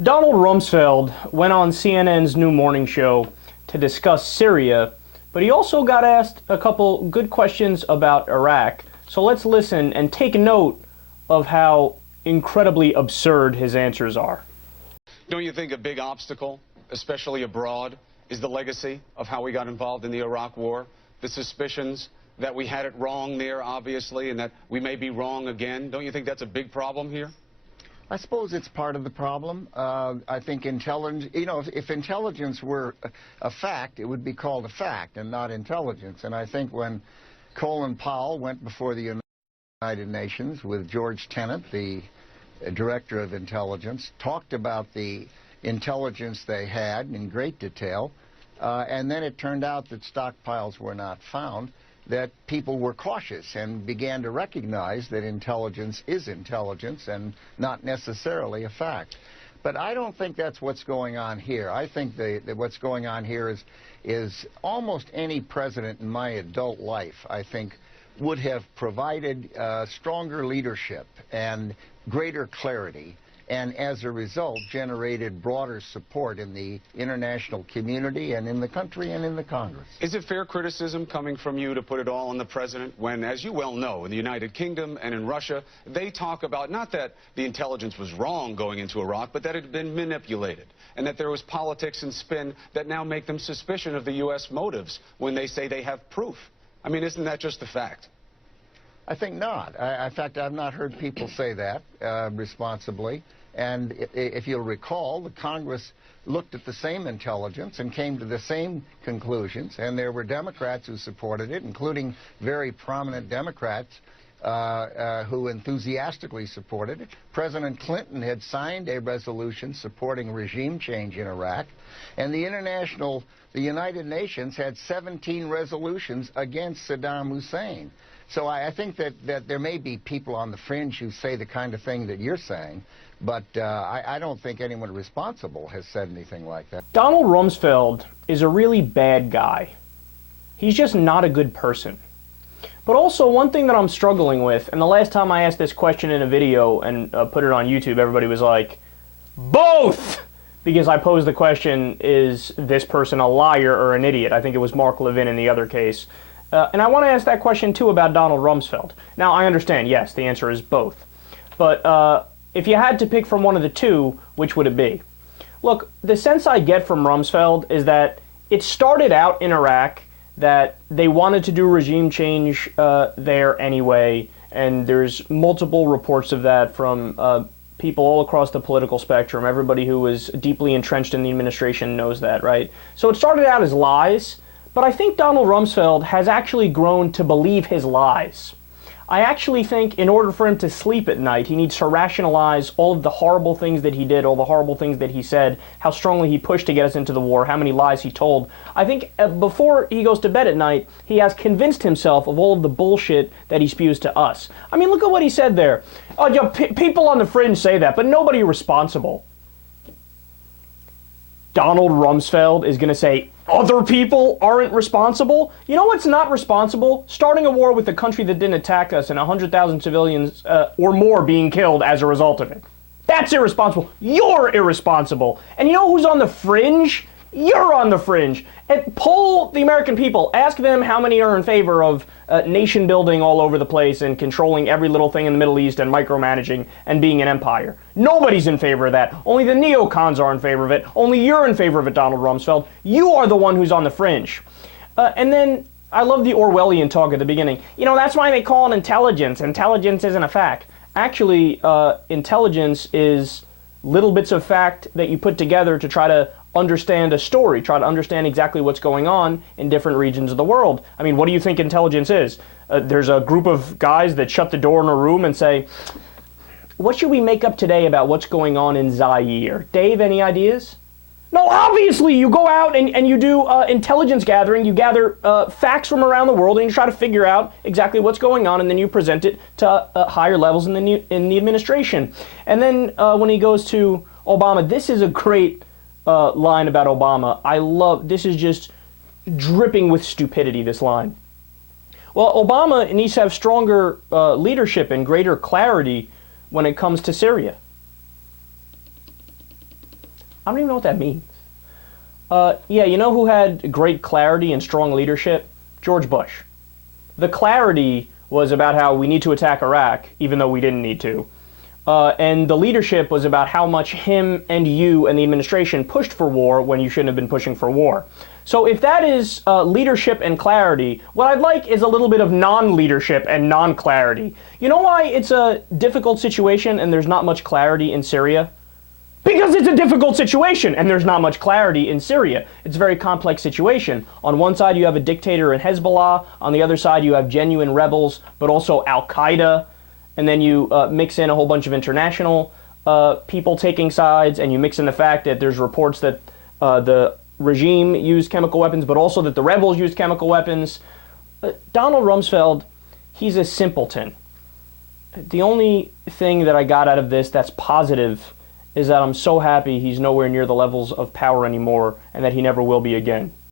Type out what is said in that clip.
Donald Rumsfeld went on CNN's new morning show to discuss Syria, but he also got asked a couple good questions about Iraq. So let's listen and take note of how incredibly absurd his answers are. Don't you think a big obstacle, especially abroad, is the legacy of how we got involved in the Iraq War? The suspicions that we had it wrong there, obviously, and that we may be wrong again. Don't you think that's a big problem here? I suppose it's part of the problem. I think intelligence, if intelligence were a fact, it would be called a fact and not intelligence. And I think when Colin Powell went before the United Nations with George Tenet, the director of intelligence, talked about the intelligence they had in great detail, and then it turned out that stockpiles were not found, that people were cautious and began to recognize that intelligence is intelligence and not necessarily a fact. But I don't think that's what's going on here. I think that what's going on here is almost any president in my adult life, I think, would have provided stronger leadership and greater clarity, and as a result generated broader support in the international community and in the country and in the Congress. Is it fair criticism coming from you to put it all on the president when, as you well know, in the United Kingdom and in Russia, they talk about not that the intelligence was wrong going into Iraq, but that it had been manipulated and that there was politics and spin that now make them suspicious of the U.S. motives when they say they have proof? I mean, isn't that just a fact? I think not. In fact, I've not heard people say that responsibly. And if you'll recall, the Congress looked at the same intelligence and came to the same conclusions, and there were Democrats who supported it, including very prominent Democrats who enthusiastically supported it. President Clinton had signed a resolution supporting regime change in Iraq, and the United Nations had 17 resolutions against Saddam Hussein. So I think that there may be people on the fringe who say the kind of thing that you're saying, but I don't think anyone responsible has said anything like that. Donald Rumsfeld is a really bad guy. He's just not a good person. But also one thing that I'm struggling with, and the last time I asked this question in a video and put it on YouTube, everybody was like, both! Because I posed the question, is this person a liar or an idiot? I think it was Mark Levin in the other case. And I want to ask that question too about Donald Rumsfeld. Now, I understand, yes, the answer is both. But if you had to pick from one of the two, which would it be? Look, the sense I get from Rumsfeld is that it started out in Iraq that they wanted to do regime change there anyway, and there's multiple reports of that from people all across the political spectrum. Everybody who was deeply entrenched in the administration knows that, right? So it started out as lies. But I think Donald Rumsfeld has actually grown to believe his lies. I actually think in order for him to sleep at night, he needs to rationalize all of the horrible things that he did, all the horrible things that he said, how strongly he pushed to get us into the war, how many lies he told. I think before he goes to bed at night, he has convinced himself of all of the bullshit that he spews to us. I mean, look at what he said there. Oh, yeah, people on the fringe say that, but nobody responsible. Donald Rumsfeld is going to say other people aren't responsible? You know what's not responsible? Starting a war with a country that didn't attack us and 100,000 civilians or more being killed as a result of it. That's irresponsible. You're irresponsible. And you know who's on the fringe? You're on the fringe. And poll the American people. Ask them how many are in favor of nation building all over the place and controlling every little thing in the Middle East and micromanaging and being an empire. Nobody's in favor of that. Only the neocons are in favor of it. Only you're in favor of it, Donald Rumsfeld. You are the one who's on the fringe. And then I love the Orwellian talk at the beginning. You know, that's why they call it intelligence. Intelligence isn't a fact. Actually, intelligence is little bits of fact that you put together to try to understand a story, try to understand exactly what's going on in different regions of the world. I mean, what do you think intelligence is? There's a group of guys that shut the door in a room and say, what should we make up today about what's going on in Zaire? Dave, any ideas? No, obviously, you go out and you do intelligence gathering, you gather facts from around the world, and you try to figure out exactly what's going on, and then you present it to higher levels in the administration. And then when he goes to Obama, this is a great line about Obama. I love, this is just dripping with stupidity, this line. Well, Obama needs to have stronger leadership and greater clarity when it comes to Syria. I don't even know what that means. Yeah, you know who had great clarity and strong leadership? George Bush. The clarity was about how we need to attack Iraq, even though we didn't need to. And the leadership was about how much him and you and the administration pushed for war when you shouldn't have been pushing for war. So if that is leadership and clarity, what I'd like is a little bit of non-leadership and non-clarity. You know why it's a difficult situation and there's not much clarity in Syria? Because it's a difficult situation and there's not much clarity in Syria. It's a very complex situation. On one side you have a dictator in Hezbollah, on the other side you have genuine rebels, but also Al-Qaeda, and then you mix in a whole bunch of international people taking sides, and you mix in the fact that there's reports that the regime used chemical weapons, but also that the rebels used chemical weapons. Donald Rumsfeld, he's a simpleton. The only thing that I got out of this that's positive is that I'm so happy he's nowhere near the levels of power anymore and that he never will be again.